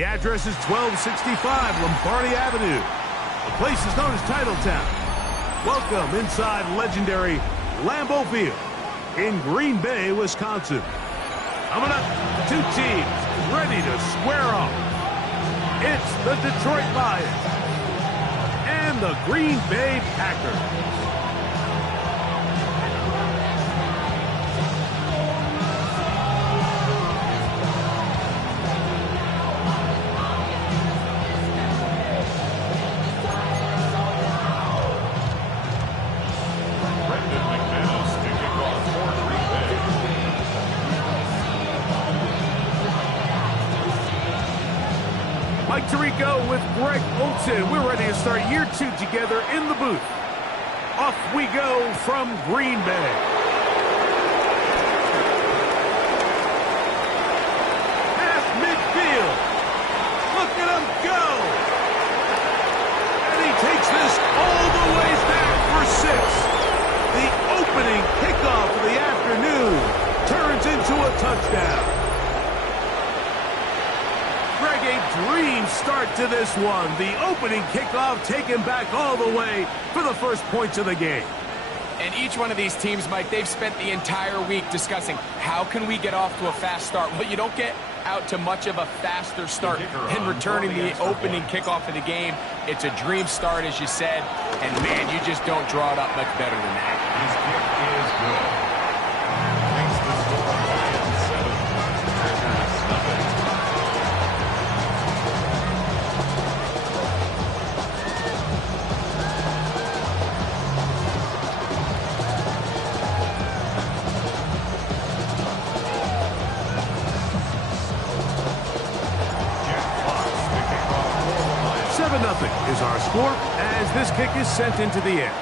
The address is 1265 Lombardi Avenue. The place is known as Titletown. Welcome inside legendary Lambeau Field in Green Bay, Wisconsin. Coming up, two teams ready to square off. It's the Detroit Lions and the Green Bay Packers. Mike Tirico with Greg Olsen. We're ready to start year 2 together in the booth. Off we go from Green Bay. Half midfield. Look at him go. And he takes this all the way back for 6. The opening kickoff of the afternoon turns into a touchdown. Greg, a dream start to this one. The opening kickoff taken back all the way for the first points of the game. And each one of these teams, Mike, they've spent the entire week discussing how can we get off to a fast start. Well, you don't get out to much of a faster start than returning the opening kickoff of the game. It's a dream start, as you said, and man, you just don't draw it up much better than that. His kick is good. Makes the score Lions 7, Packers 0. Nothing is our score as this kick is sent into the air.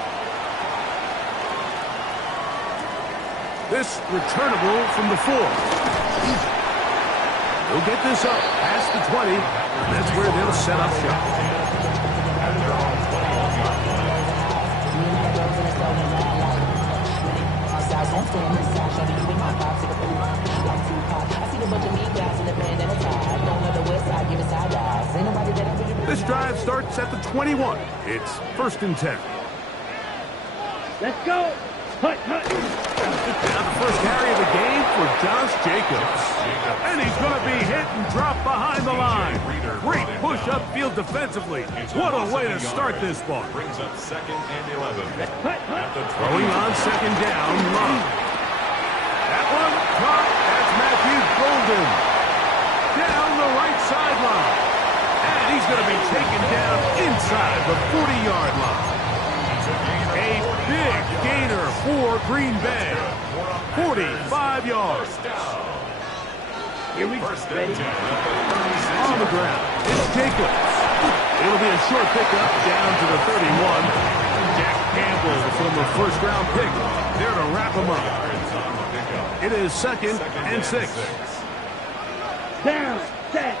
This returnable from the 4. He'll get this up past the 20. And that's where they'll set up shop. This drive starts at the 21. It's 1st and 10. Let's go. Hut. Now the first carry of the game for Josh Jacobs. And he's going to be hit and dropped behind the line. Great push upfield defensively. What a way to start this ball. Brings up 2nd and 11. Throwing on 2nd down, Love. That one caught. That's Matthew Golden. Down the right sideline. And he's going to be taken down inside the 40-yard line. A big gainer for Green Bay. 45 yards. Here we go. Ready? On the ground, it's Jacobs. It'll be a short pickup down to the 31. Jack Campbell from the first-round pick there to wrap him up. It is 2nd and 6. Down, set.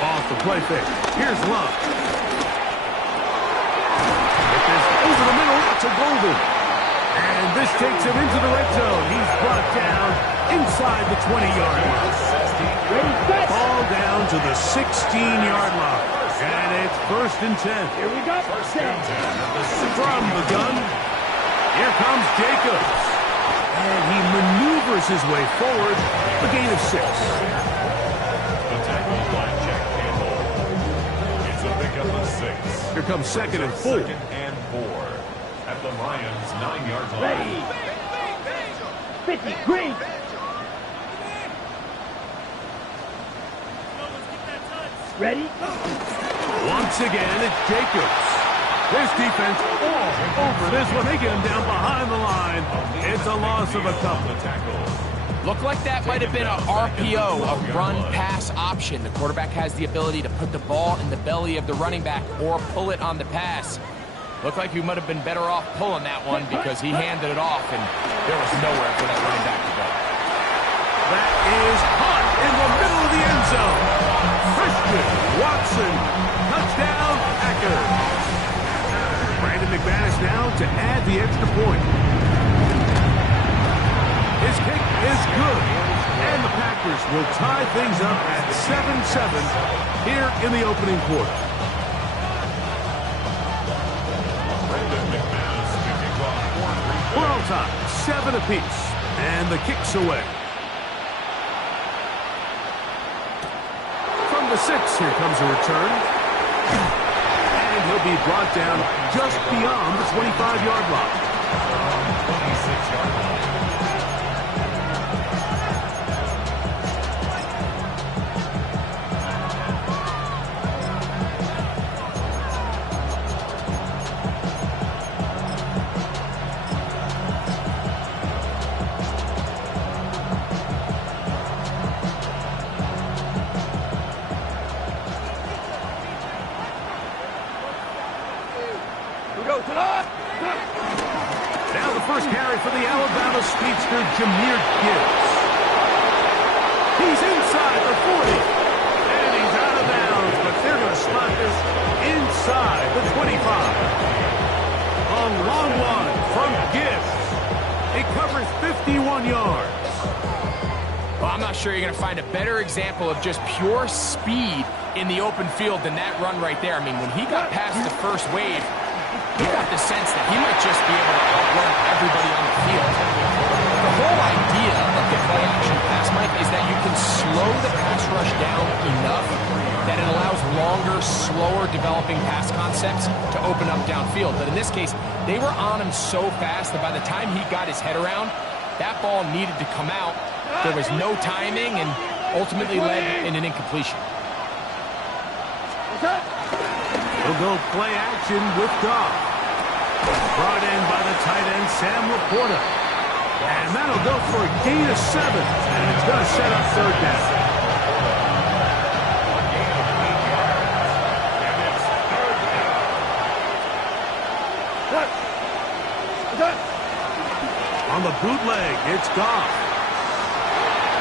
Off the play fake. Here's Love. Get this over the middle to Golden. And this takes him into the red zone. He's brought down inside the 20-yard line. Ready, set. Ball down to the 16-yard line. And it's 1st and 10. Here we go. Set. From the gun, here comes Jacobs. And he maneuvers his way forward. The gain of 6. Here comes 2nd and 4. 2nd and 4 at the Lions' 9-yard line. Ready. 50, green. Ready? Once again, it's Jacobs. This defense all over this one. They get him down behind the line. It's a loss of a couple. Looked like that might have been a RPO, a run-pass option. The quarterback has the ability to put the ball in the belly of the running back or pull it on the pass. Looked like he might have been better off pulling that one because he handed it off, and there was nowhere for that running back to go. That is hot in the middle of the end zone. Christian Watson, touchdown, Packers. Brandon McManus now to add the extra point. His kick is good, and the Packers Packers will tie things up at 7-7 here in the opening quarter. We're all tied, 7 apiece, and the kick's away. From the 6, here comes a return. And he'll be brought down just beyond the 25-yard line. 26-yard line. Now the first carry for the Alabama speedster, Jahmyr Gibbs. He's inside the 40. And he's out of bounds, but they're going to spot this inside the 25. A long one from Gibbs. It covers 51 yards. Well, I'm not sure you're going to find a better example of just pure speed in the open field than that run right there. I mean, when he got past the first wave, you got the sense that he might just be able to outrun everybody on the field. The whole idea of the play action pass, Mike, is that you can slow the pass rush down enough that it allows longer, slower developing pass concepts to open up downfield. But in this case, they were on him so fast that by the time he got his head around, that ball needed to come out. There was no timing and ultimately led in an incompletion. We'll go play action with Goff. Brought in by the tight end, Sam Laporta. And that'll go for a gain of 7. And it's going to set up third down. On the bootleg, it's Goff.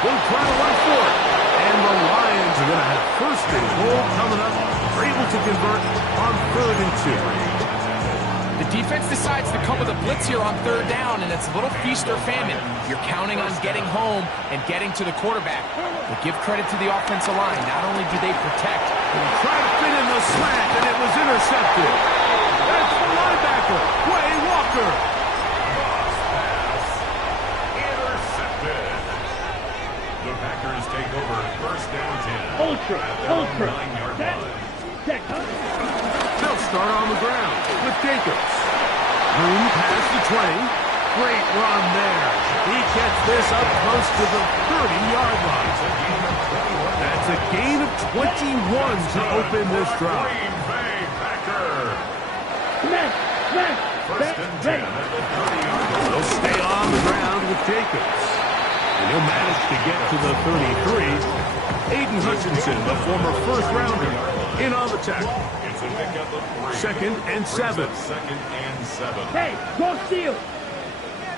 They'll try to run for it. And the Lions are going to have first and goal coming up. They're able to convert on 3rd and 2. The defense decides to come with a blitz here on 3rd down, and it's a little feast or famine. You're counting on getting home and getting to the quarterback. But give credit to the offensive line. Not only do they protect, They tried to fit in the slant, and it was intercepted. That's the linebacker, Quay Walker. Intercepted. The Packers take over first down 10. Ultra. At their own 9-yard line. Check. They'll start on the ground with Jacobs. Room past the 20. Great run there. He gets this up close to the 30-yard line. That's a gain of 21 to open this drive. Green Bay Packers. Smash. First and 10 Ready. at the 30-yard line. They'll stay on the ground with Jacobs. And he'll manage to get to the 33. Aiden Hutchinson, the former first-rounder, in on the tackle. It's a pickup of 3. 2nd and 7. Second and 7. Hey, go steal.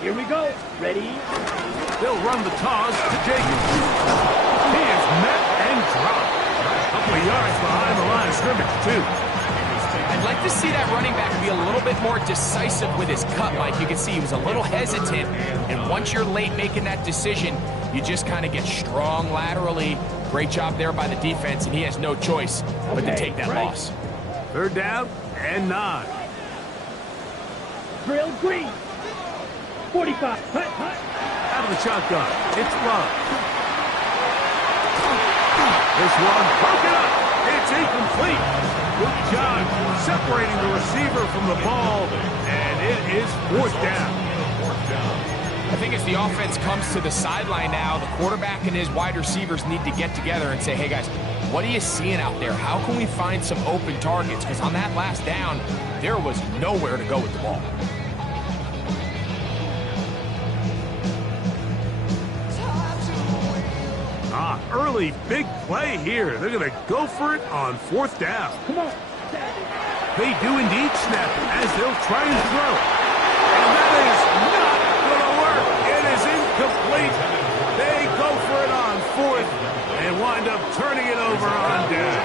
Here we go. Ready? They'll run the toss to Jacobs. He is met and dropped. A couple of yards behind the line of scrimmage, too. I'd like to see that running back be a little bit more decisive with his cut, Mike. You can see he was a little hesitant, and once you're late making that decision, you just kind of get strong laterally. Great job there by the defense, and he has no choice but to take that loss. 3rd down and 9. Drill green. 45. Hut. Out of the shotgun, it's Love. This one broken up. It's incomplete. Good job separating the receiver from the ball, and it is 4th down. I think as the offense comes to the sideline now, the quarterback and his wide receivers need to get together and say, hey, guys, what are you seeing out there? How can we find some open targets? Because on that last down, there was nowhere to go with the ball. Early big play here. They're going to go for it on 4th down. Come on. They do indeed snap it as they'll try and throw. And that is not going to work. It is incomplete. They go for it on 4th and wind up turning it over on down.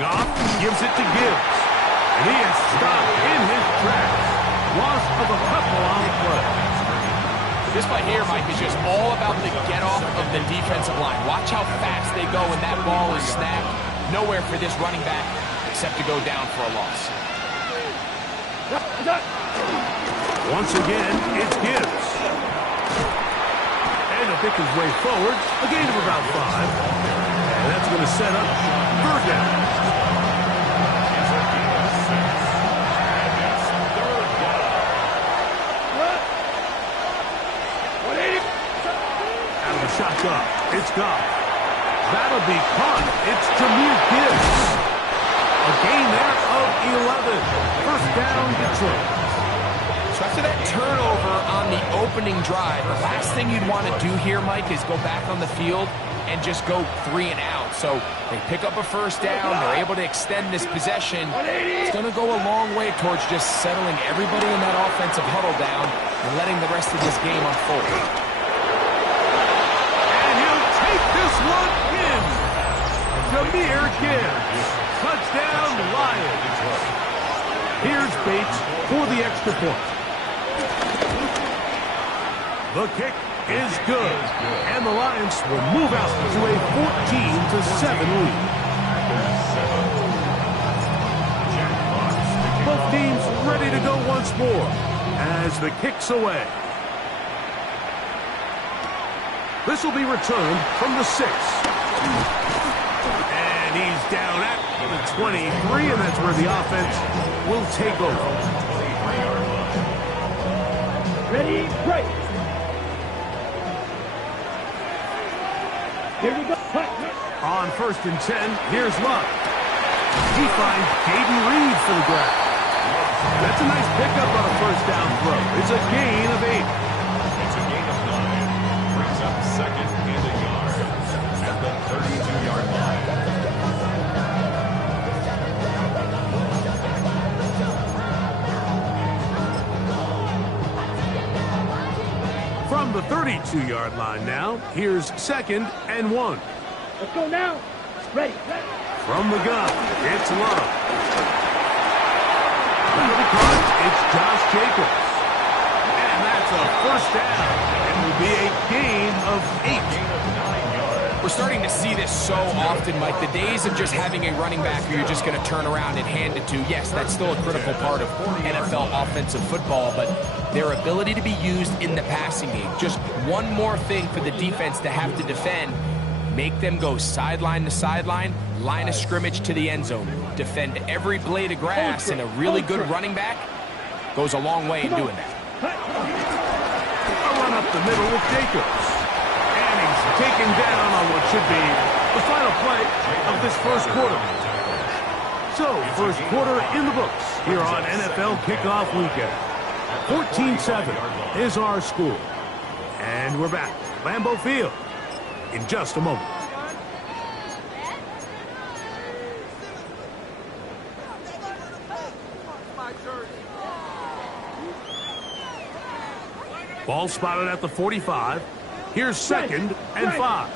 Goff gives it to Gibbs. And he is stopped in his tracks. Loss of a couple on the play. This play here, Mike, is just all about the get-off of the defensive line. Watch how fast they go when that ball is snapped. Nowhere for this running back except to go down for a loss. Once again, it's Gibbs. And he'll pick his way forward, a gain of about 5. And that's going to set up third down. Shotgun. It's gone. That'll be caught. It's Jahmyr Gibbs. A gain there of 11. First down, Detroit. So after that turnover on the opening drive, the last thing you'd want to do here, Mike, is go back on the field and just go 3 and out. So they pick up a first down. They're able to extend this possession. It's going to go a long way towards just settling everybody in that offensive huddle down and letting the rest of this game unfold. This one in. Jahmyr Gibbs. Touchdown, Lions. Here's Bates for the extra point. The kick is good. And the Lions will move out to a 14-7 lead. Both teams ready to go once more as the kick's away. This will be returned from the 6. And he's down at the 23, and that's where the offense will take over. Ready, break. Here we go. On 1st and 10, here's Luck. He finds Caden Reed for the grab. That's a nice pickup on a first down throw. It's a gain of 8. Second and a yard at the 32-yard line. From the 32-yard line now, here's 2nd and 1. Let's go now. Ready. From the gun, it's Love. That'll be caught. It's Josh Jacobs. And that's a first down. Will be a gain of 8. We're starting to see this so often, Mike. The days of just having a running back who you're just going to turn around and hand it to, yes, that's still a critical part of NFL offensive football, but their ability to be used in the passing game. Just one more thing for the defense to have to defend. Make them go sideline to sideline, line of scrimmage to the end zone. Defend every blade of grass, and a really good running back goes a long way in doing that. Run up the middle with Jacobs. And he's taken down on what should be the final play of this first quarter. So, first quarter in the books here on NFL Kickoff Weekend. 14-7 is our score. And we're back at Lambeau Field in just a moment. Ball spotted at the 45. Here's 2nd and 5.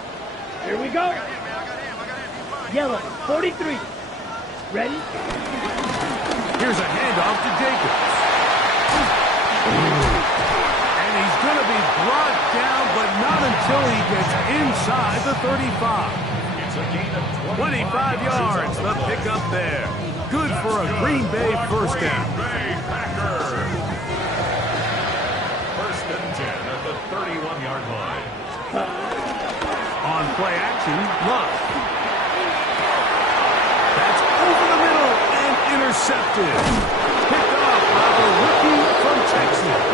Here we go. Yellow, 43. Ready? Here's a handoff to Jacobs. And he's going to be brought down, but not until he gets inside the 35. 25 yards, the pickup there. Good for a Green Bay first down. First and 10 at the 31-yard line. On play action, Luck. That's over the middle and intercepted. Picked off by the rookie from Texas.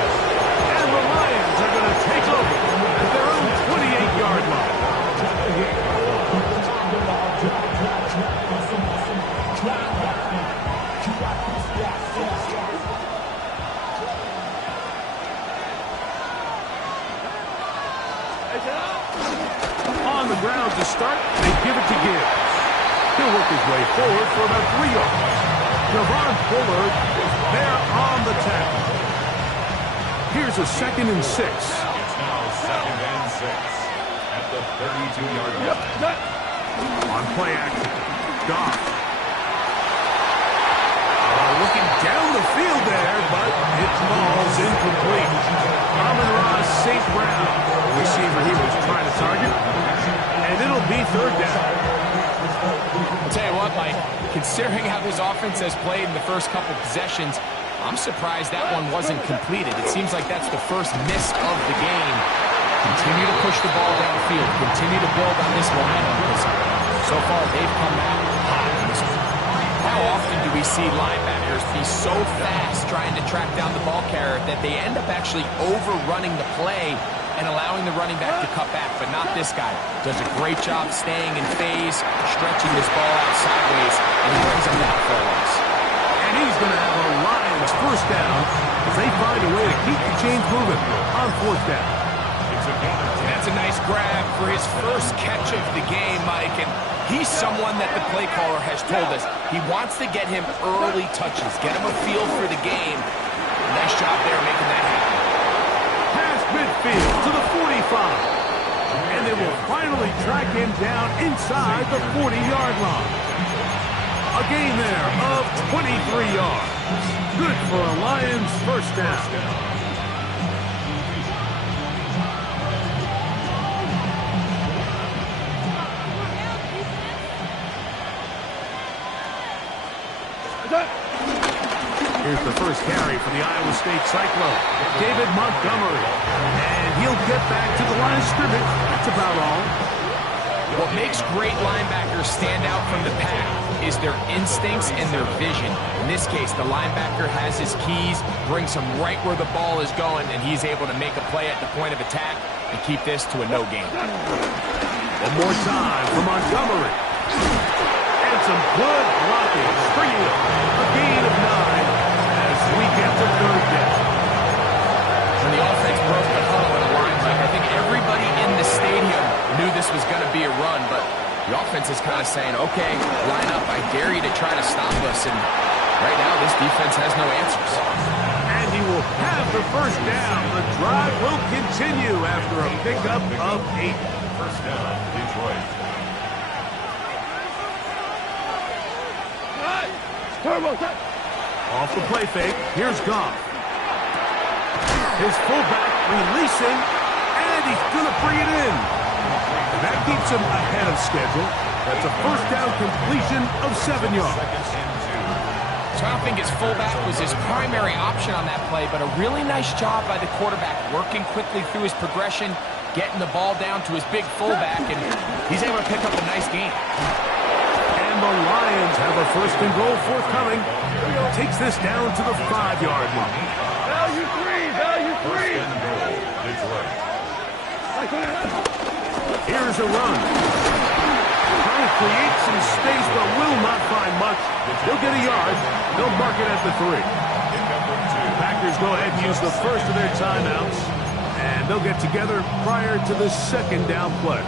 And the Lions are going to take over at their own 28-yard line. On the ground to start, they give it to Gibbs. He'll work his way forward for about 3 yards. Javon Bullard is there on the tackle. Here's a 2nd and 6. It's now 2nd and 6 at the 32-yard line. On play action, Goff. Looking down the field there, but it falls incomplete. Amon-Ra St. Brown, the receiver he was trying to target. And it'll be third down. I'll tell you what, Mike, considering how this offense has played in the first couple possessions, I'm surprised that one wasn't completed. It seems like that's the first miss of the game. Continue to push the ball downfield. Continue to build on this momentum, because so far they've come out hot in this one. How often do we see linebackers be so fast trying to track down the ball carrier that they end up actually overrunning the play and allowing the running back to cut back? But not this guy. Does a great job staying in phase, stretching this ball out sideways, and he brings them down for a loss. And he's going to have a Lions first down as they find a way to keep the chains moving on fourth down. That's a nice grab for his first catch of the game, Mike. And he's someone that the play caller has told us he wants to get him early touches, get him a feel for the game. Nice job there making that happen. Past midfield to the 45. And they will finally track him down inside the 40-yard line. A gain there of 23 yards. Good for a Lions first down. Here's the first carry for the Iowa State Cyclone, David Montgomery. And he'll get back to the line of scrimmage. That's about all. What makes great linebackers stand out from the pack is their instincts and their vision. In this case, the linebacker has his keys, brings him right where the ball is going, and he's able to make a play at the point of attack and keep this to a no gain. One more time for Montgomery. And some good blocking. Springing up. A gain of 9 as we get to third down. When the offense broke the huddle in a line, like I think everybody in the stadium knew this was going to be a run, but the offense is kind of saying, okay, line up, I dare you to try to stop us, and right now this defense has no answers. And he will have the first down. The drive will continue after a pickup of 8. First down, Detroit. Off the play fake, here's Goff. His fullback releasing, and he's going to bring it in. That keeps him ahead of schedule. That's a first down completion of 7 yards. So I don't think his fullback was his primary option on that play, but a really nice job by the quarterback, working quickly through his progression, getting the ball down to his big fullback, and he's able to pick up a nice gain. And the Lions have a first and goal forthcoming. Takes this down to the 5-yard line. Value 3, value 3. First and goal, Detroit. Here's a run. Trying to create some space, but will not find much. He'll get a yard. They'll mark it at the 3. Packers go ahead and use the first of their timeouts, and they'll get together prior to the second down play.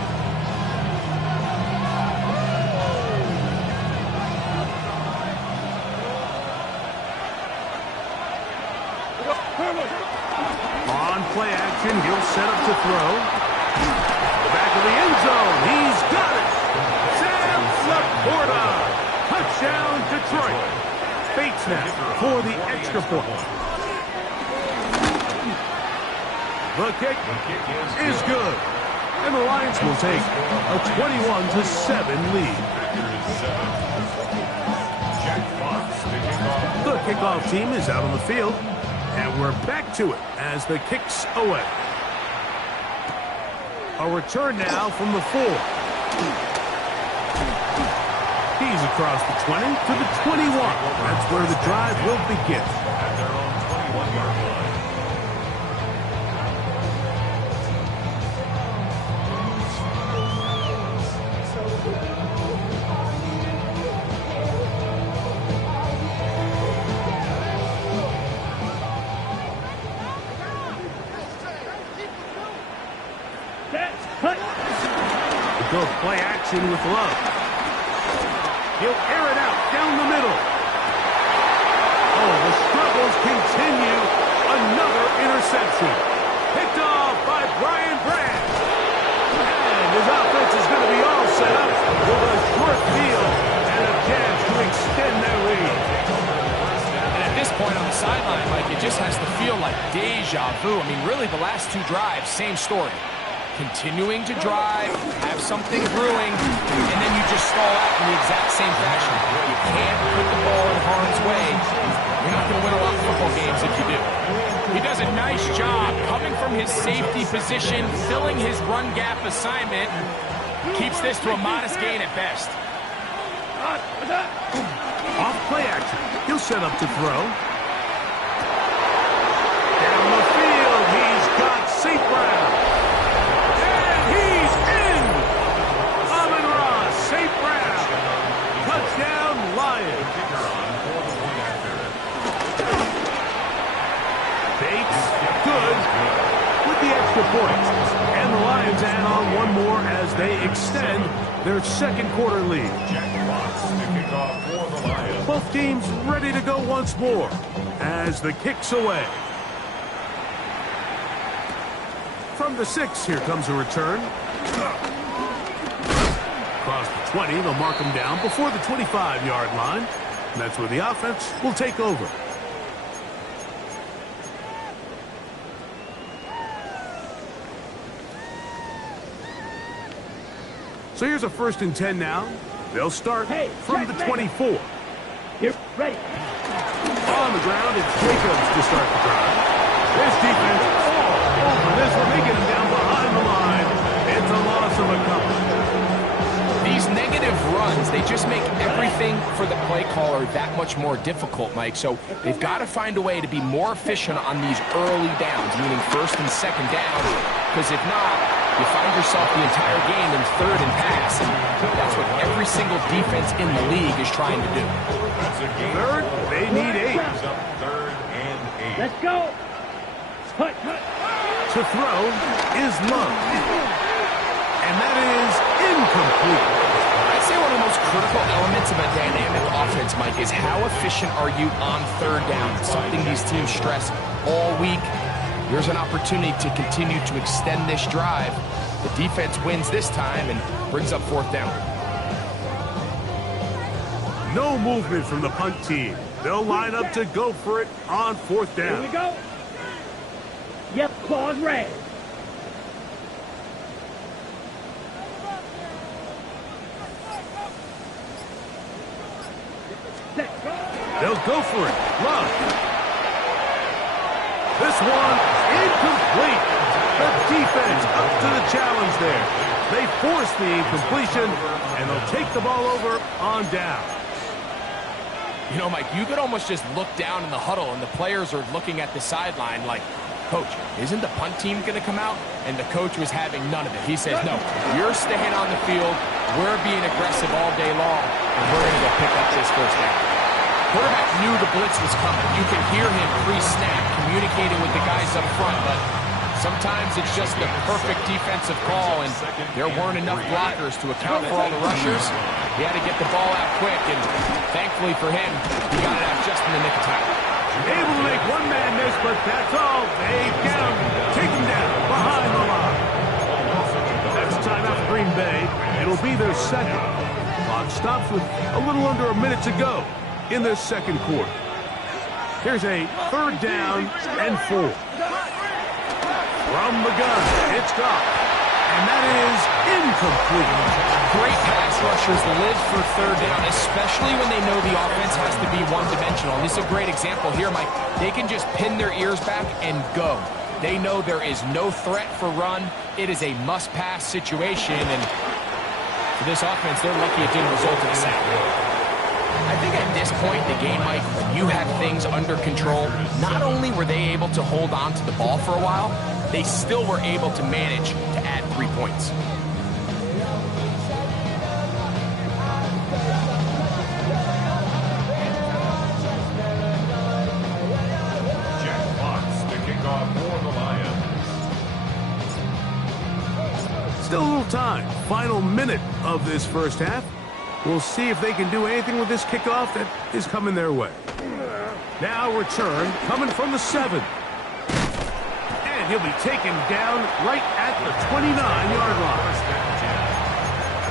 On play action, he'll set up to throw. The back of the end zone, he's got it! Sam Laporta! Touchdown, Detroit! Fake snap for the extra point. The kick is good. And the Lions will take a 21-7 lead. The kickoff team is out on the field. And we're back to it as the kick's away. A return now from the 4. He's across the 20 to the 21. That's where the drive will begin. At their own 21-yard line. Go play action with Love. He'll air it out down the middle. Oh, the struggles continue. Another interception. Picked off by Brian Branch. And his offense is going to be all set up with a short field and a chance to extend their lead. And at this point on the sideline, Mike, you just has to feel like deja vu. I mean, really, the last two drives, same story. Continuing to drive, have something brewing, and then you just stall out in the exact same fashion. You can't put the ball in harm's way. You're not going to win a lot of football games if you do. He does a nice job coming from his safety position, filling his run gap assignment. Keeps this to a modest gain at best. Off play action. He'll set up to throw. Down the field, he's got St. Brown. And he's in! Amon-Ra St. Brown. Touchdown, Lions. Bates, good with the extra point. And the Lions add on one more as they extend their second quarter lead. Both teams ready to go once more as the kick's away. From the 6, here comes a return. Across the 20, they'll mark him down before the 25-yard line. And that's where the offense will take over. So here's a 1st and 10 now. They'll start from the 24. Here, ready. On the ground, it's Jacobs to start the drive. This defense all over this one. They get him down behind the line. It's a loss of a couple. These negative runs, they just make everything for the play caller that much more difficult, Mike. So they've got to find a way to be more efficient on these early downs, meaning 1st and 2nd downs, because if not, you find yourself the entire game in 3rd and pass, and that's what every single defense in the league is trying to do. 3rd, they need 8. 3rd and 8. Let's go. Cut. To throw is Love. And that is incomplete. I'd say one of the most critical elements of a dynamic offense, Mike, is how efficient are you on 3rd down? It's something these teams stress all week. Here's an opportunity to continue to extend this drive. The defense wins this time and brings up 4th down. No movement from the punt team. They'll line up to go for it on 4th down. Here we go. Yep, claws red. They'll go for it. Love. This one incomplete. The defense up to the challenge there. They force the incompletion, and they'll take the ball over on down. You know, Mike, you could almost just look down in the huddle, and the players are looking at the sideline like, Coach, isn't the punt team going to come out? And the coach was having none of it. He says, no, you're staying on the field. We're being aggressive all day long, and we're going to go pick up this 1st down. Quarterback knew the blitz was coming. You can hear him pre-snap communicating with the guys up front, but sometimes it's just the perfect defensive call, and there weren't enough blockers to account for all the rushers. He had to get the ball out quick, and thankfully for him, he got it out just in the nick of time. Able to make one man miss, but that's all. They get him, take him down behind the line. That's a timeout for Green Bay. It'll be their 2nd. Clock stops with a little under a minute to go in this 2nd quarter. Here's a 3rd down and 4. From the gun, it's Goff. And that is incomplete. Great pass rushers live for 3rd down, especially when they know the offense has to be one-dimensional. And this is a great example here, Mike. They can just pin their ears back and go. They know there is no threat for run. It is a must-pass situation, and for this offense, they're lucky it didn't result in a sack. I think at this point in the game, Mike, when you have things under control, not only were they able to hold on to the ball for a while, they still were able to manage to add 3 points. Jack Fox to kick off for the Lions. Still a little time. Final minute of this 1st half. We'll see if they can do anything with this kickoff that is coming their way. Now return coming from the 7. And he'll be taken down right at the 29-yard line.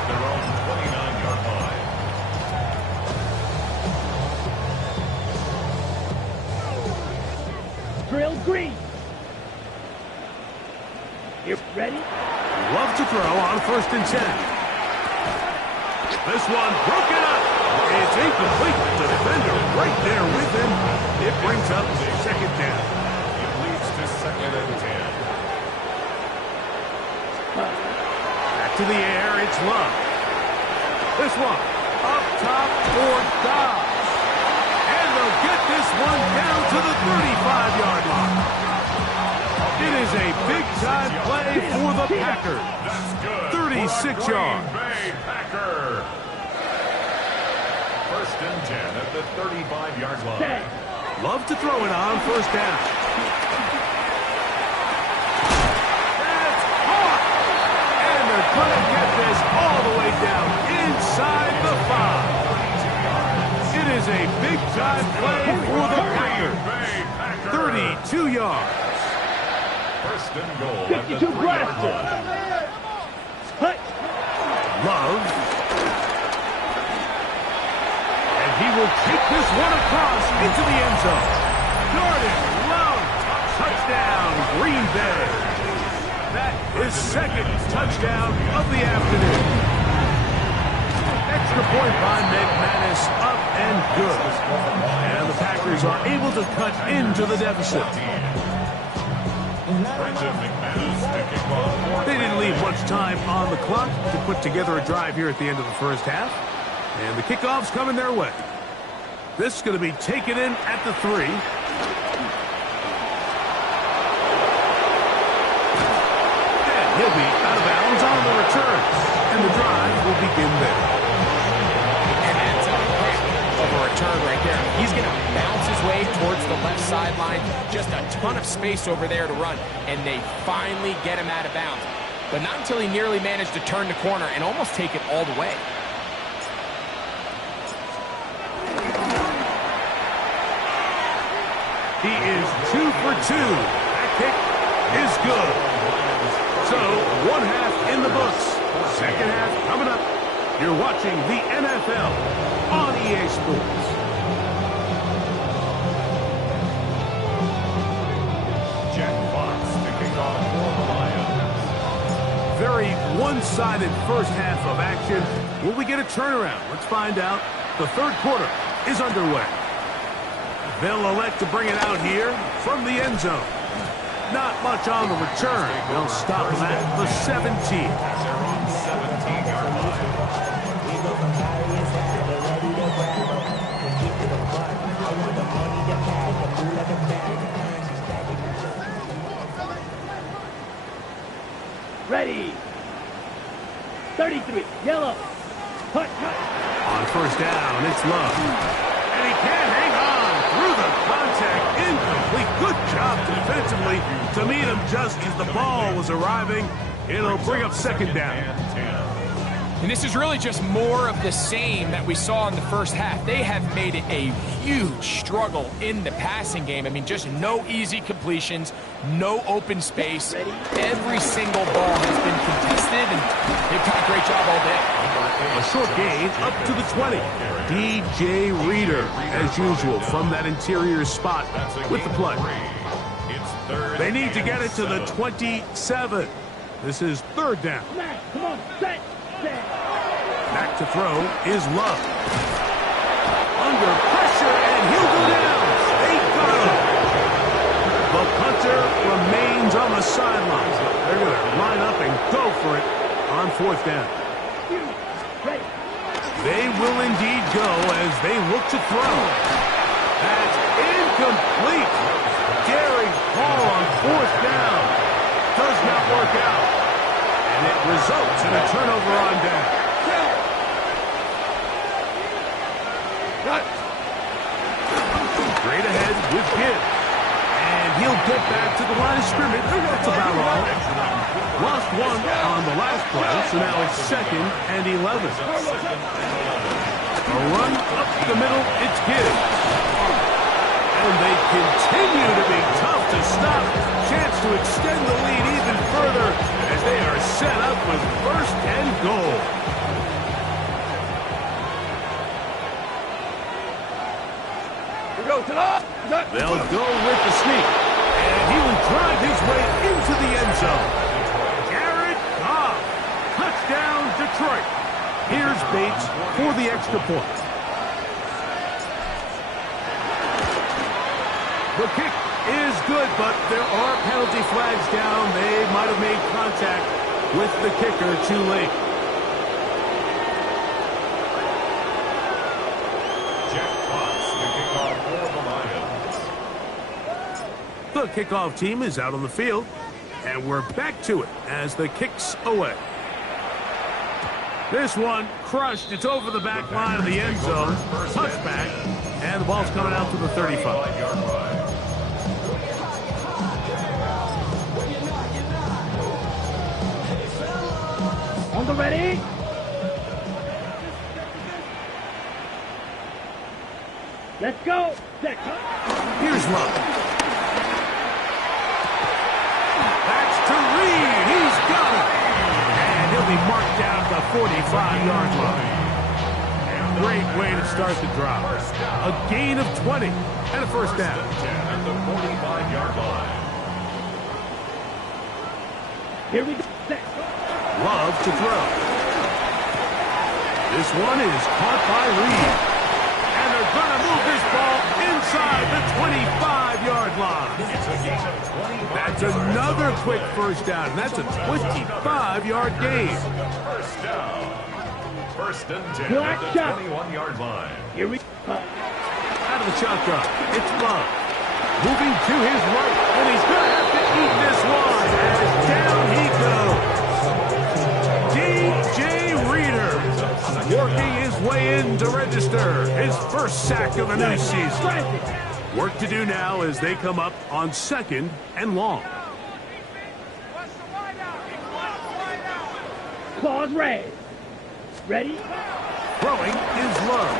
Their own 29-yard line. Trail green. You're ready? Love to throw on 1st and 10. This one broken up. It's incomplete. The defender right there with him. It brings up 2nd down. It leads to 2nd and 10. Back to the air, it's Love. This one up top for Dobbs. And they'll get this one down to the 35-yard line. It is a big-time play for the Packers. That's good. 36 yards. Green Bay Packer. 1st and 10 at the 35-yard line. Love to throw it on 1st down. That's caught. And they're going to get this all the way down inside the 5. It is a big-time play for the Packers. 32 yards. 1st and goal at the 52 3-yard blaster. line. Hut. Love. And he will take this one across into the end zone. Jordan Love. Touchdown, Green Bay. That is 2nd touchdown of the afternoon. Extra point by McManus, up and good. And the Packers are able to cut into the deficit. Brendan McManus to kick off. They didn't leave much time on the clock to put together a drive here at the end of the 1st half. And the kickoff's coming their way. This is going to be taken in at the 3. And he'll be out of bounds on the return. And the drive will begin there. And that's a heck of a return right there. He's going to bounce his way towards the left sideline. Just a ton of space over there to run. And they finally get him out of bounds. But not until he nearly managed to turn the corner and almost take it all the way. He is 2 for 2. That kick is good. So, 1 half in the books. 2nd half coming up. You're watching the NFL on EA Sports. Jack Fox to kick off for the Lions. Very one-sided 1st half of action. Will we get a turnaround? Let's find out. The 3rd quarter is underway. They'll elect to bring it out here from the end zone. Not much on the return. They'll stop him at the 17. They're on 17-yard line. Ready. 33. Yellow. Hut, hut. On 1st down, it's Love. And he can't hang on through the contact. Incomplete. Good job defensively to meet him just as the ball was arriving. It'll bring up 2nd down. And this is really just more of the same that we saw in the 1st half. They have made it a huge struggle in the passing game. I mean, just no easy completions, no open space. Every single ball has been contested, and they've done a great job all day. A short gain up to the 20. DJ Reader, as usual, from that interior spot with the play. They need to get it to the 27. This is 3rd down. Come on, set. Back to throw is Love. Under pressure, and he'll go down. They got him. The punter remains on the sideline. They're going to line up and go for it on 4th down. They will indeed go as they look to throw. That's incomplete. Gary Hall on 4th down. Does not work out. And it results in a turnover on down. Straight ahead with Gibbs. And he'll get back to the line of scrimmage. That's about all. Lost one on the last play, so now it's 2nd and 11. A run up the middle, it's Gibbs. And they continue to be tough to stop. Chance to extend the lead even further as they are set up with 1st and goal. They'll go with the sneak. And he will drive his way into the end zone. Jared Goff. Touchdown, Detroit. Here's Bates for the extra point. The kick is good, but there are penalty flags down. They might have made contact with the kicker too late. Jack Fox, the kickoff for the Lions. The kickoff team is out on the field, and we're back to it as the kick's away. This one crushed. It's over the back line of the end zone. Touchback, and the ball's coming out to the 35. On the ready. Let's go. Here's Love. That's to Reed. He's got it. And he'll be marked down at the 45-yard line. Great way to start the drive. A gain of 20 and a first down. At the 45-yard line. Here we go. Love to throw. This one is caught by Reed. And they're going to move this ball inside the 25-yard line. That's another quick first down. That's a 25-yard gain. First down. First and 10 Black at the shot. 21-yard line. Here we go. Out of the shotgun, it's Love. Moving to his right, and he's going to have to eat this one as down he goes. DJ Reader working his way in to register his first sack of the new season. Work to do now as they come up on 2nd and long. Claws raised. Ready? Throwing is Love.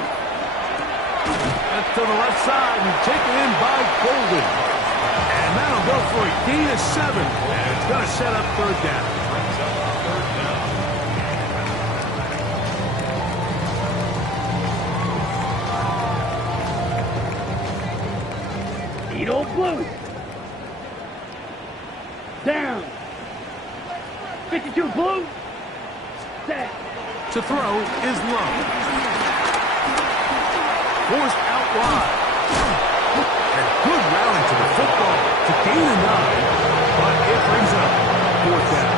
That's to the left side and taken in by Golden. And that'll go for a gain of 7. And it's going to set up third down. Beetle Blue. Down. 52 Blue. Set. To throw is Love. Forced out wide. And good rally to the football to gain a 9. But it brings up fourth down.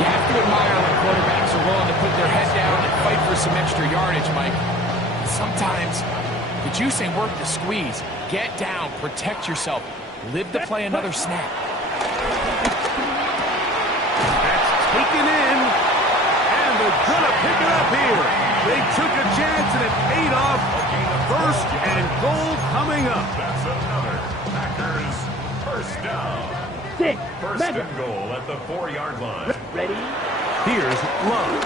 You have to admire when quarterbacks are willing to put their head down and fight for some extra yardage, Mike. Sometimes the juice ain't worth the squeeze. Get down, protect yourself, live to play another snap. That's taken in. And they're going to pick it up here. They took a chance and it paid off. First and goal coming up. That's another Packers first down. 6. First and goal at the 4-yard line. Ready? Here's Love.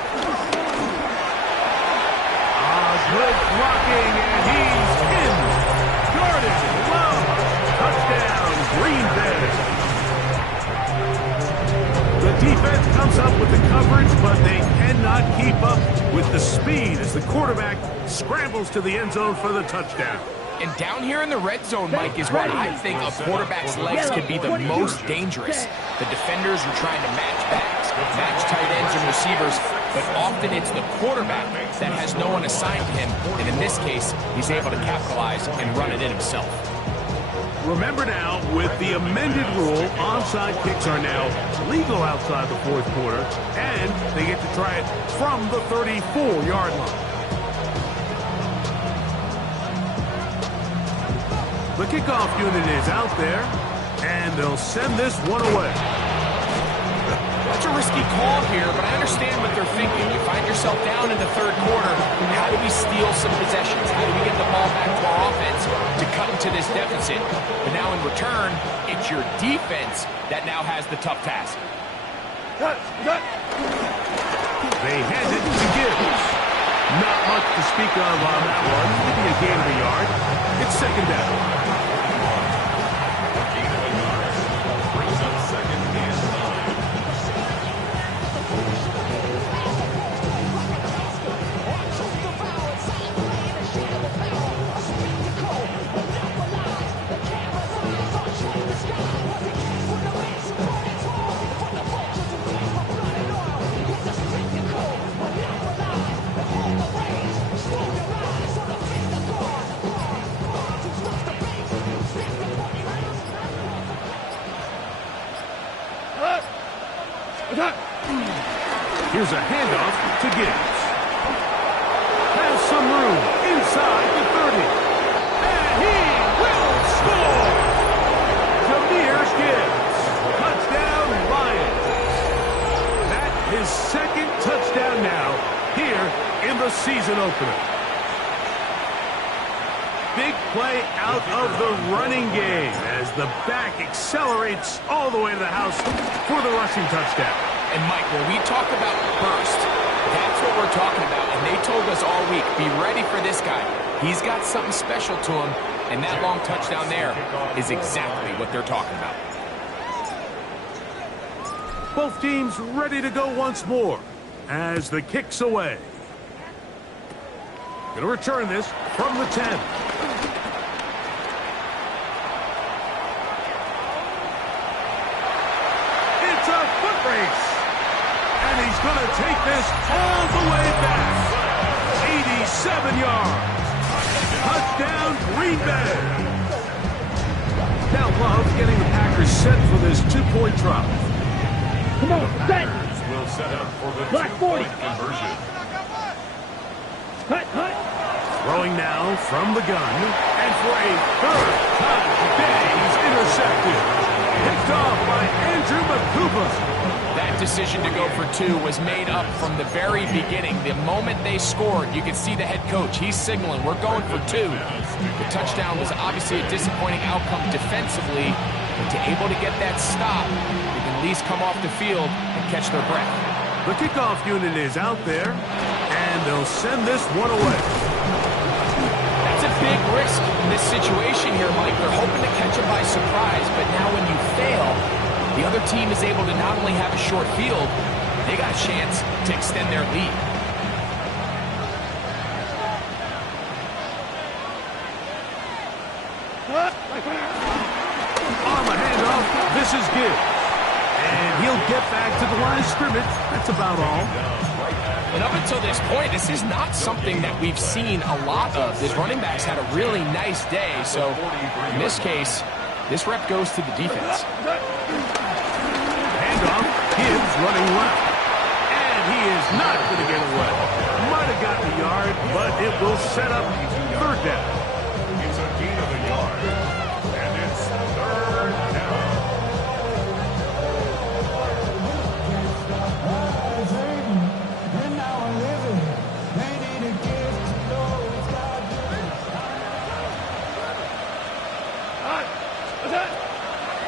Good blocking, and he's in. Jordan Love. Touchdown, Green Bay. The defense comes up with the coverage, but they cannot keep up with the speed as the quarterback scrambles to the end zone for the touchdown. And down here in the red zone, Mike, is where I think a quarterback's legs can be the most dangerous. The defenders are trying to match backs, match tight ends and receivers, but often it's the quarterback that has no one assigned to him, and in this case, he's able to capitalize and run it in himself. Remember now, with the amended rule, onside kicks are now legal outside the fourth quarter, and they get to try it from the 34-yard line. The kickoff unit is out there, and they'll send this one away. That's a risky call here, but I understand what they're thinking. You find yourself down in the third quarter. How do we steal some possessions? How do we get the ball back to our offense to cut into this deficit? But now in return, it's your defense that now has the tough task. They hand it to Gibbs. Not much to speak of on that one. Maybe a gain of a yard. It's second down. Brings up second and 9. Here's a handoff to Gibbs. Has some room inside the 30. And he will score! Jahmyr Gibbs. Touchdown, Lions. That's his second touchdown now here in the season opener. Big play out of the running game as the back accelerates all the way to the house for the rushing touchdown. And Mike, when we talk about burst, that's what we're talking about. And they told us all week, be ready for this guy. He's got something special to him, and that long touchdown there is exactly what they're talking about. Both teams ready to go once more as the kick's away. Going to return this from the 10. It's a foot race. And he's going to take this all the way back. 87 yards. Touchdown, Green Bay. Now Love getting the Packers set for this two-point drop. Come on, set. Will set up for the Black 40. two-point conversion. Hut, hut. Throwing now from the gun. And for a third time today, he's intercepted. Picked off by Andrew Mukuba. That decision to go for two was made up from the very beginning. The moment they scored, you could see the head coach. He's signaling, we're going for two. The touchdown was obviously a disappointing outcome defensively, but to able to get that stop, they can at least come off the field and catch their breath. The kickoff unit is out there, and they'll send this one away. That's a big risk in this situation here, Mike. They're hoping to catch him by surprise, but now when you fail, the other team is able to not only have a short field, they got a chance to extend their lead. On the handoff, this is Gibbs. And he'll get back to the line of scrimmage. That's about all. And up until this point, this is not something that we've seen a lot of. These running backs had a really nice day, so in this case, this rep goes to the defense. Handoff, Gibbs running left. And he is not going to get away. Might have gotten a yard, but it will set up third down. It's a gain of a yard. And it's third down.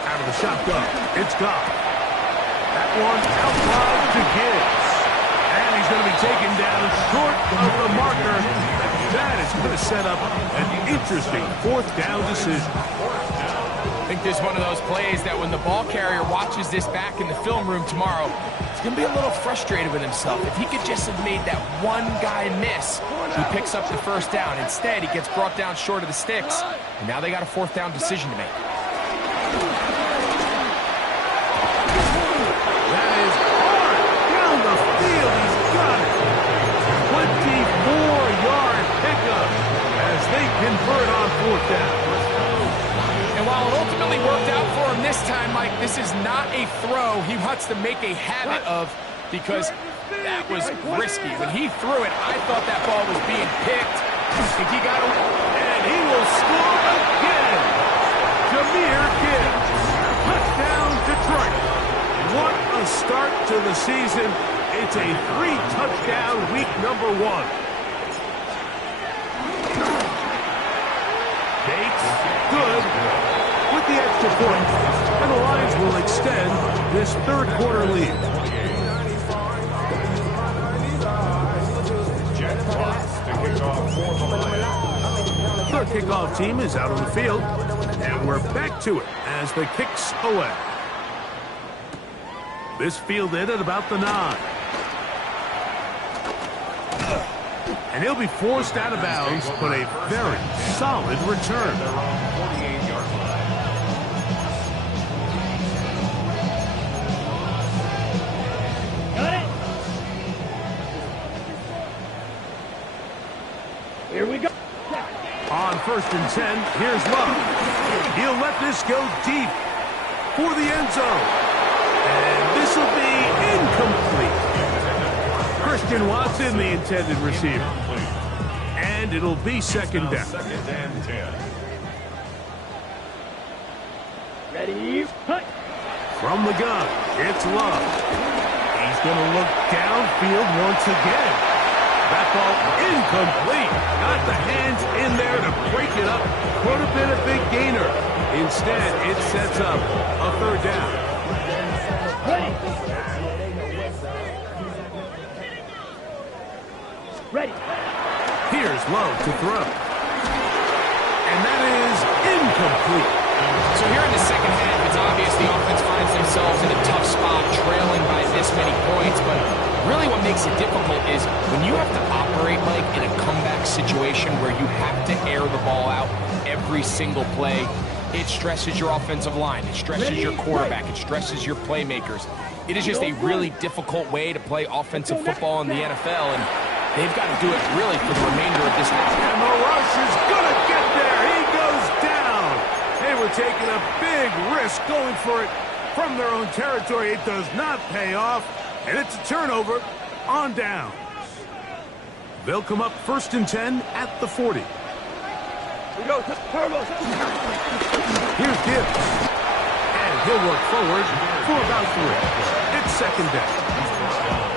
Out of the shotgun, it's Goff. That one out wide to Gibbs. And he's going to be taken down short of the marker. That is going to set up an interesting fourth down decision. I think there's one of those plays that when the ball carrier watches this back in the film room tomorrow, he's going to be a little frustrated with himself. If he could just have made that one guy miss, he picks up the first down. Instead, he gets brought down short of the sticks, and now they got a fourth down decision to make. That is hard down the field. He's got it. 24-yard pickup as they convert on fourth down. And while it ultimately worked out for him this time, Mike, this is not a throw he wants to make a habit of because that was risky. When he threw it, I thought that ball was being picked. I think he got away. And he will score again. Jahmyr Gibbs. Touchdown, Detroit. What a start to the season. It's a 3-touchdown week number 1. Bates, good, with the extra point. And the Lions will extend this third quarter lead. Jet Fox to kick off for the Lions. The kickoff team is out on the field, and we're back to it as the kick's away. This fielded at about the 9. And he'll be forced out of bounds, but a very solid return. They're on 48-yard line. Got it. Here we go. On 1st and 10, here's Love. He'll let this go deep for the end zone. And this will be incomplete. Christian Watson, the intended receiver. And it'll be second down. Second and 10. Ready, cut. From the gun, it's Love. He's going to look downfield once again. That ball incomplete. Got the hands in there to break it up. Could have been a big gainer. Instead, it sets up a third down. Ready. Here's Love to throw. And that is incomplete. So here in the second half, it's obvious the offense finds themselves in a tough spot, trailing by this many points. But really what makes it difficult is when you have to operate, Mike, in a comeback situation where you have to air the ball out every single play, it stresses your offensive line. It stresses your quarterback. It stresses your playmakers. It is just a really difficult way to play offensive football in the NFL, and they've got to do it really for the remainder of this half. And the rush is going to get there. He goes down. They were taking a big risk going for it from their own territory. It does not pay off, and it's a turnover on downs. They'll come up 1st and 10 at the 40. We go. Turbo. Here's Gibbs. And he'll work forward for about 3. It's second down.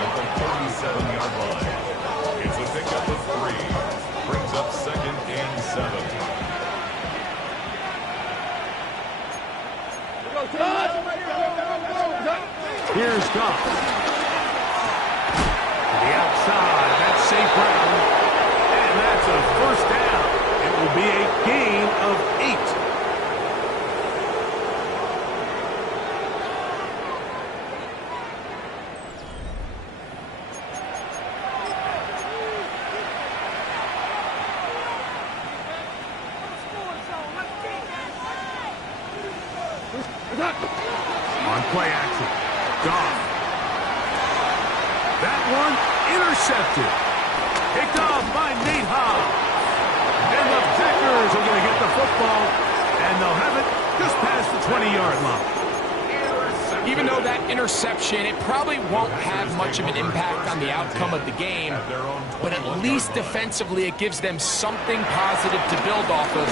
At the 37-yard line. It's a pickup of 3. Brings up second and 7. Here's Goff. To the outside. That's St. Brown. And that's a first down. It will be a gain of 8. On play action. Goff. That one intercepted. Picked off by Nate Hobbs. And the Packers are going to get the football, and they'll have it just past the 20-yard line. Even though that interception, it probably won't have much of an impact on the outcome of the game, but at least defensively it gives them something positive to build off of,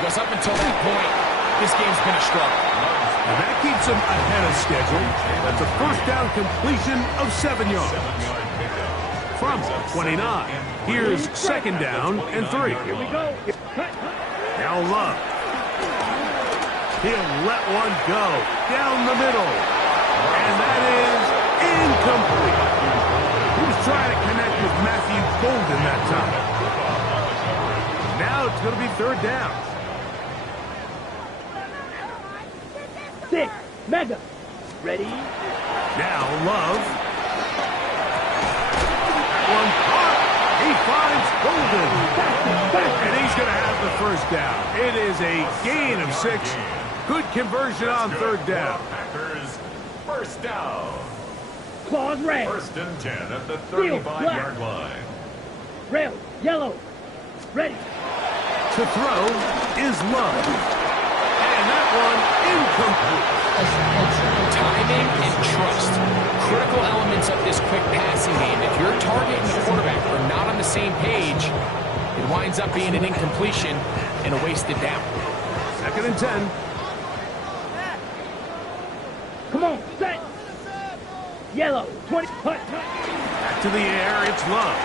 because up until that point, this game's been a struggle. And that keeps them ahead of schedule. That's a first down completion of 7 yards. From 29, here's second down and 3. Here we go. Cut. Now Love. He'll let one go down the middle. And that is incomplete. He was trying to connect with Matthew Golden that time. Now it's going to be third down. 6. Mega. Ready. Now Love. One caught. He finds Golden. And he's going to have the first down. It is a gain of 6. Good conversion on third down. Packers first down. Claws red. 1st and 10 at the 35-yard line. Rail. Yellow. Ready. To throw is Love. And that one incomplete. Timing and trust, critical elements of this quick passing game. If your target and the quarterback are not on the same page, it winds up being an incompletion and a wasted down. 2nd and 10. Come on. Set. Yellow. 20. Cut. Back to the air, it's Love.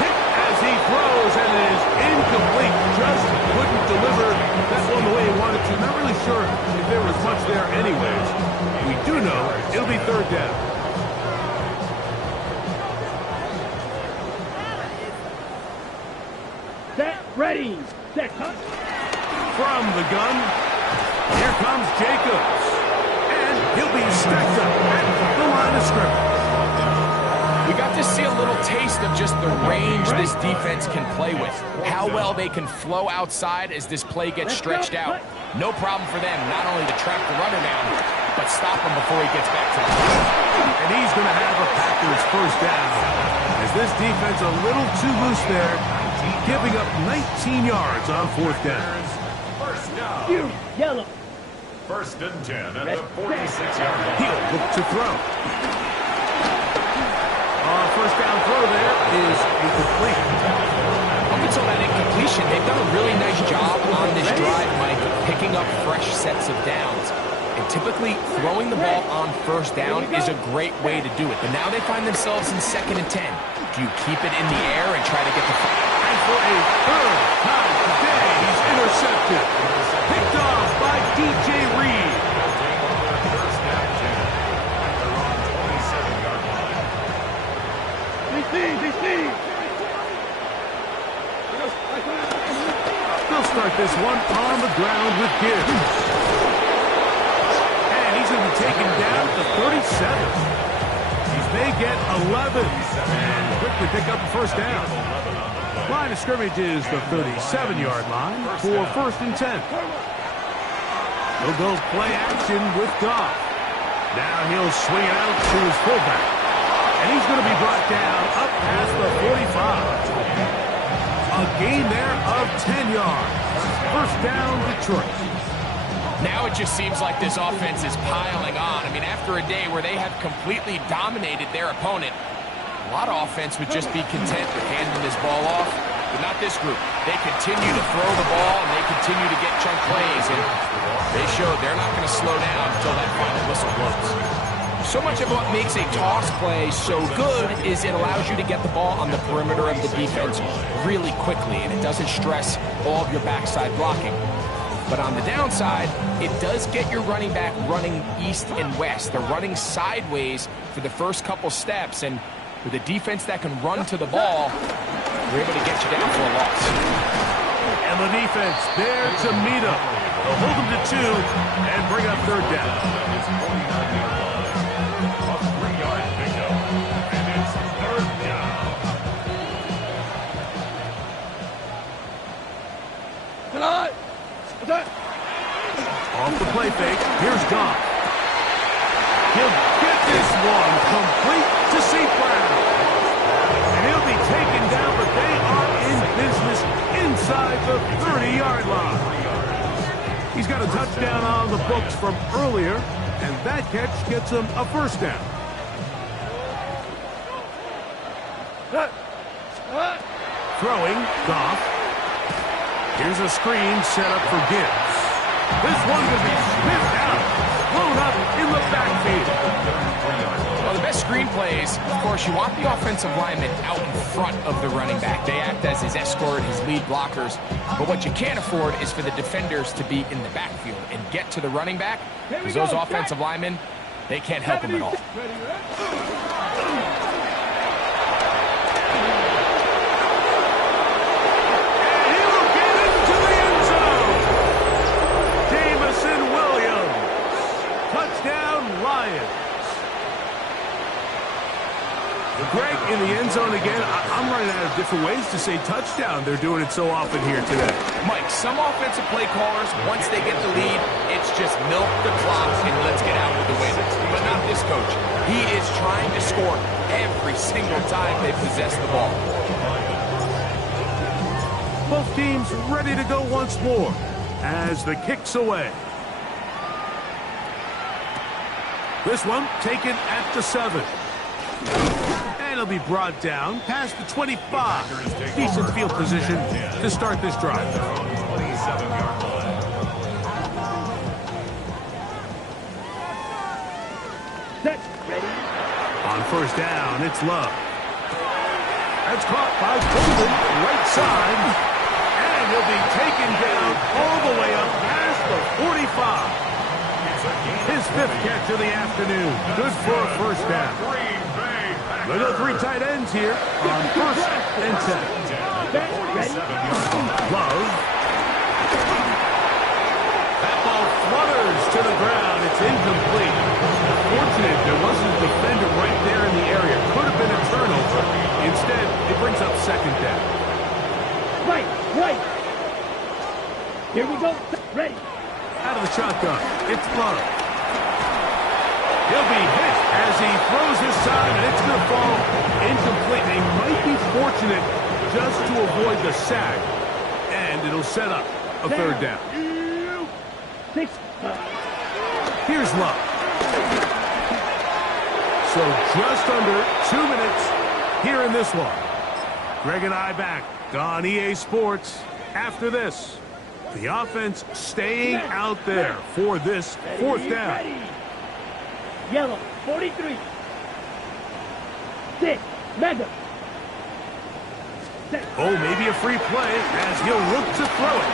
Hit as he throws, and it is incomplete. Just couldn't deliver that one the way he wanted to. Not really sure if there was much there anyways. We do know it'll be third down. Set. Ready. Set. Cut. From the gun, here comes Jacobs. And he'll be stacked up at the line of scrimmage. We got to see a little taste of just the range this defense can play with. How well they can flow outside as this play gets stretched out. No problem for them not only to track the runner down, but stop him before he gets back to the line. And he's going to have a Packers first down. As this defense a little too loose there, giving up 19 yards on 4th down. First down. You. Yellow. 1st and 10 at the 46-yard line. He'll look to throw. first down throw there is incomplete. Up until that incompletion, they've done a really nice job on this drive, Mike, picking up fresh sets of downs. And typically, throwing the ball on first down is a great way to do it. But now they find themselves in 2nd and 10. Do you keep it in the air and try to get the... And for a third time today, he's intercepted. Picked off by DJ Reed. First down 10 at their own 27-yard line. They'll start this one on the ground with Gibbs. And he's going to be taken down to 37. They get 11 and quickly pick up the first down. Line of scrimmage is the 37-yard line for 1st and 10. He'll go play action with Goff. Now he'll swing it out to his fullback. And he's going to be brought down up past the 45. A gain there of 10 yards. First down, Detroit. Now it just seems like this offense is piling on. I mean, after a day where they have completely dominated their opponent, a lot of offense would just be content with handing this ball off. But not this group. They continue to throw the ball, and they continue to get chunk plays. And they showed they're not going to slow down until that final whistle blows. So much of what makes a toss play so good is it allows you to get the ball on the perimeter of the defense really quickly, and it doesn't stress all of your backside blocking. But on the downside, it does get your running back running east and west. They're running sideways for the first couple steps, and with a defense that can run to the ball, they're able to get you down for a loss. And the defense there to meet up. They'll hold them to 2 and bring up 3rd down. It's 49-yard line. A 3-yard pickup. And it's 3rd down. Off the play fake, here's Goff. He'll get this one complete to St. Brown. And he'll be taken down, but they are in business inside the 30-yard line. He's got a touchdown on the books from earlier, and that catch gets him a first down. Throwing, Goff. Here's a screen set up for Gibbs. This one could be sniffed out, blown up in the backfield. Well, the best screen plays, of course, you want the offensive lineman out in front of the running back. They act as his escort, his lead blockers. But what you can't afford is for the defenders to be in the backfield and get to the running back, because those offensive linemen, they can't help him at all. Greg, in the end zone again. I'm running out of different ways to say touchdown. They're doing it so often here today. Mike, some offensive play callers, once they get the lead, it's just milk the clock and let's get out with the win. But not this coach. He is trying to score every single time they possess the ball. Both teams ready to go once more as the kick's away. This one taken at the 7. And he'll be brought down past the 25. Decent field position to start this drive. 27-yard line. Set. Ready. On first down, it's Love. That's caught by Golden, right side. And he'll be taken down all the way up past the 45. His 5th catch of the afternoon. Good for a first down. We'll go 3 tight ends here on 1st and 10. Love. That ball flutters to the ground. It's incomplete. Fortunate there wasn't a defender right there in the area. Could have been a turnover. Instead, it brings up 2nd down. Right. Here we go. Ready. Out of the shotgun, it's Love. He'll be hit as he throws his side, and it's going to fall incomplete. They might be fortunate just to avoid the sack, and it'll set up a 3rd down. 6. Here's Love. So just under 2 minutes here in this one. Greg and I back on EA Sports after this. The offense staying out there for this fourth down. Yellow, 43. Sit, Mega. Oh, maybe a free play as he'll look to throw it.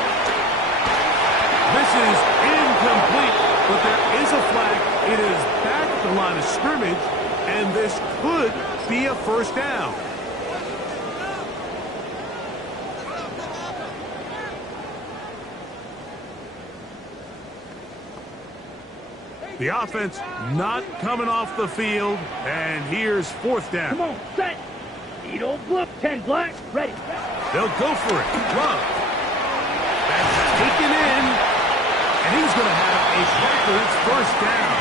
This is incomplete, but there is a flag. It is back at the line of scrimmage, and this could be a first down. The offense not coming off the field, and here's fourth down. Come on, set. Don't look, 10 black, ready. They'll go for it. Love. That's taken in, and he's going to have a Packers first down.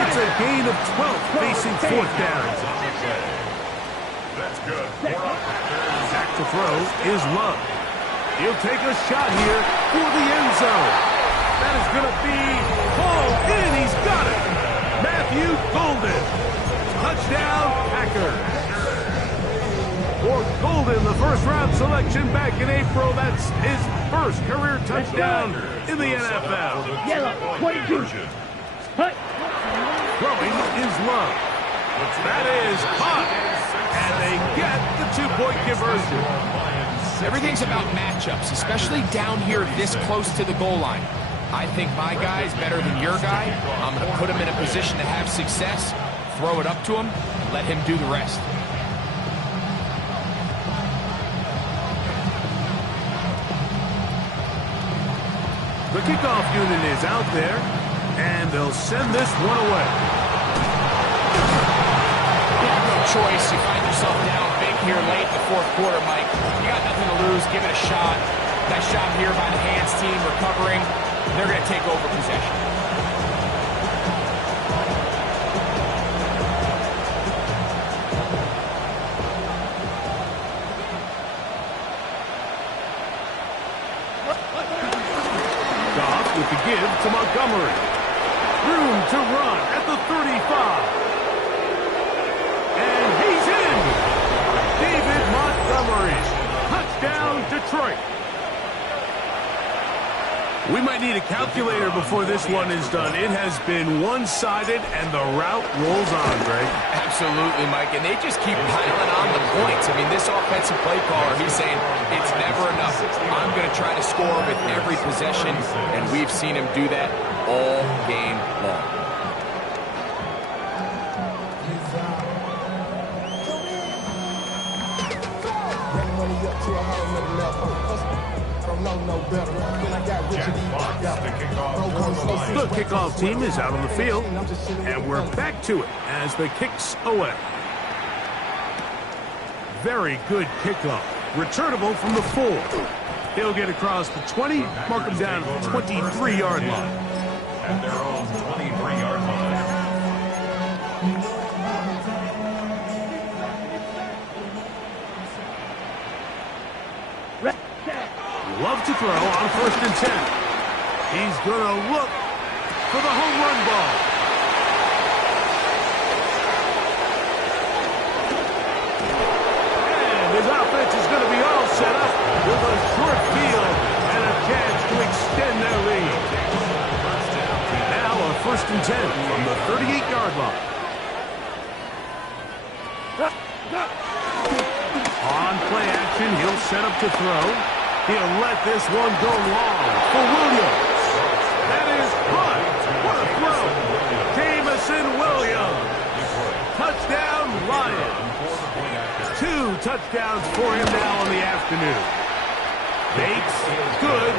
It's a gain of 12 facing fourth down. That's good. Back to throw is Love. He'll take a shot here for the end zone. That is going to be hauled in. He's got it. Matthew Golden. Touchdown, Packers. For Golden, the first-round selection back in April. That's his first career touchdown in the NFL. Yellow, 22. Throwing is Love. That is caught. And they get the two-point conversion. Everything's about matchups, especially down here this close to the goal line. I think my guy's better than your guy. I'm going to put him in a position to have success, throw it up to him, and let him do the rest. The kickoff unit is out there, and they'll send this one away. No choice. You find yourself down big here late in the fourth quarter, Mike. You got nothing to lose. Give it a shot. Nice job here by the hands team recovering. They're going to take over possession. With the give to Montgomery. Room to run at the 35. And he's in. David Montgomery. Touchdown, Detroit. We might need a calculator before this one is done. It has been one-sided, and the route rolls on, Greg. Absolutely, Mike. And they just keep piling on the points. I mean, this offensive play caller, he's saying it's never enough. I'm going to try to score with every possession, and we've seen him do that all game long. The kickoff team is out on the field, and we're back to it as the kick's away. Very good kickoff. Returnable from the 4. He'll get across the 20, mark him down at the 23-yard line. At their own 23-yard line. Love to throw on 1st and 10. He's going to look for the home run ball. And his offense is going to be all set up with a short field and a chance to extend their lead. Now a 1st and 10 from the 38-yard line. On play action, he'll set up to throw. He'll let this one go long for Williams. That is caught. What a throw. Jameson Williams. Touchdown, Lions. 2 touchdowns for him now in the afternoon. Bates, good,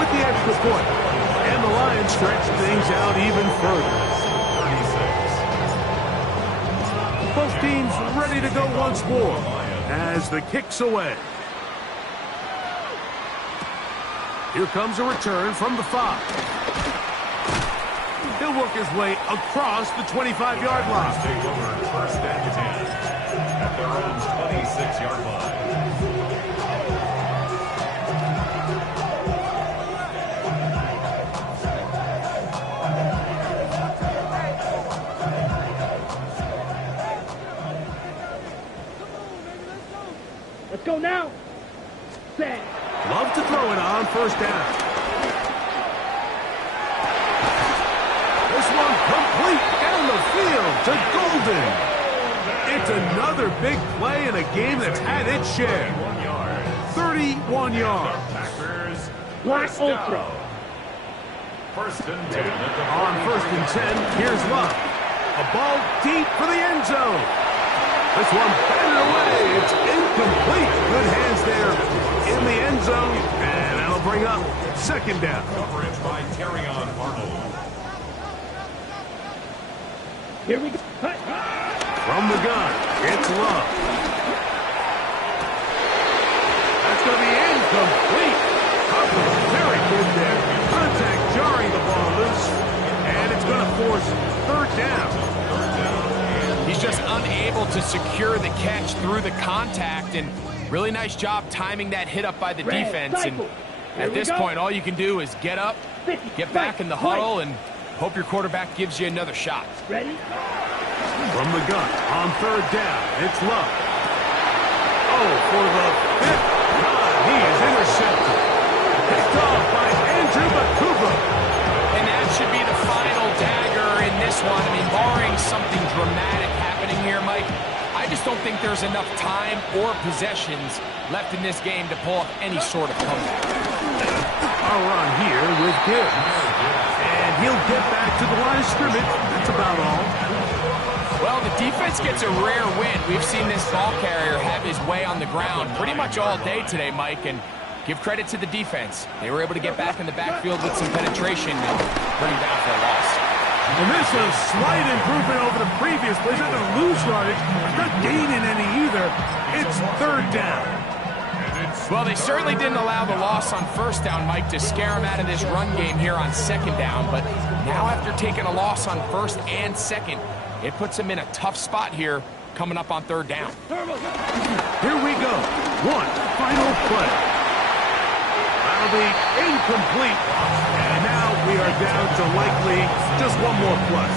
with the extra point. And the Lions stretch things out even further. 36. Both teams ready to go once more as the kick's away. Here comes a return from the 5. He'll work his way across the 25-yard line. Take over 1st and 10 at their own 26-yard line. Set. Love to throw it on first down. This one complete down the field to Golden. It's another big play in a game that's had its share. 31 yards. Packers. Black Ultra. First and 10 at the On first and 10, here's Love. A ball deep for the end zone. This one batted away. It's incomplete. Good hands there in the end zone. And that'll bring up second down. coverage by Terrion Arnold. Here we go. From the gun, it's Love. That's going to be incomplete. Coverage very good there. Contact jarring the ball loose. And it's going to force third down. He's just unable to secure the catch through the contact, and really nice job timing that hit up by the Red defense. And cycle. Here at we this go. point, all you can do is get up, 50, get back right, in the huddle, and hope your quarterback gives you another shot. Ready? From the gun, on third down, it's Love. Oh, for the fifth time, he is intercepted. Picked off by Andrew Bakuba. And that should be the final dagger in this one. I mean, barring something dramatic happening here, Mike, I just don't think there's enough time or possessions left in this game to pull off any sort of comeback. A run here with Gibbs. And he'll get back to the line of scrimmage. That's about all. Well, the defense gets a rare win. We've seen this ball carrier have his way on the ground pretty much all day today, Mike, and give credit to the defense. They were able to get back in the backfield with some penetration and bring him down for a loss. And this is a slight improvement over the previous play. He's not going to lose yardage. He's not gaining any either. It's third down. Well, they certainly didn't allow the loss on first down, Mike, to scare him out of this run game here on second down. But now after taking a loss on first and second, it puts him in a tough spot here coming up on third down. Here we go. One final play. That'll be incomplete. And now we are down to likely just one more plus.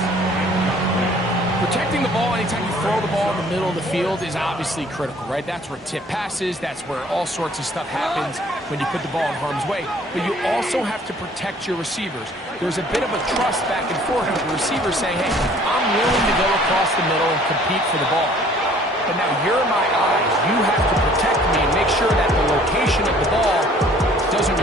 Protecting the ball anytime you throw the ball in the middle of the field is obviously critical, right? That's where tip passes, that's where all sorts of stuff happens when you put the ball in harm's way. But you also have to protect your receivers. There's a bit of a trust back and forth with the receivers saying, hey, I'm willing to go across the middle and compete for the ball. But now you're my eyes. You have to protect me and make sure that the location of the ball doesn't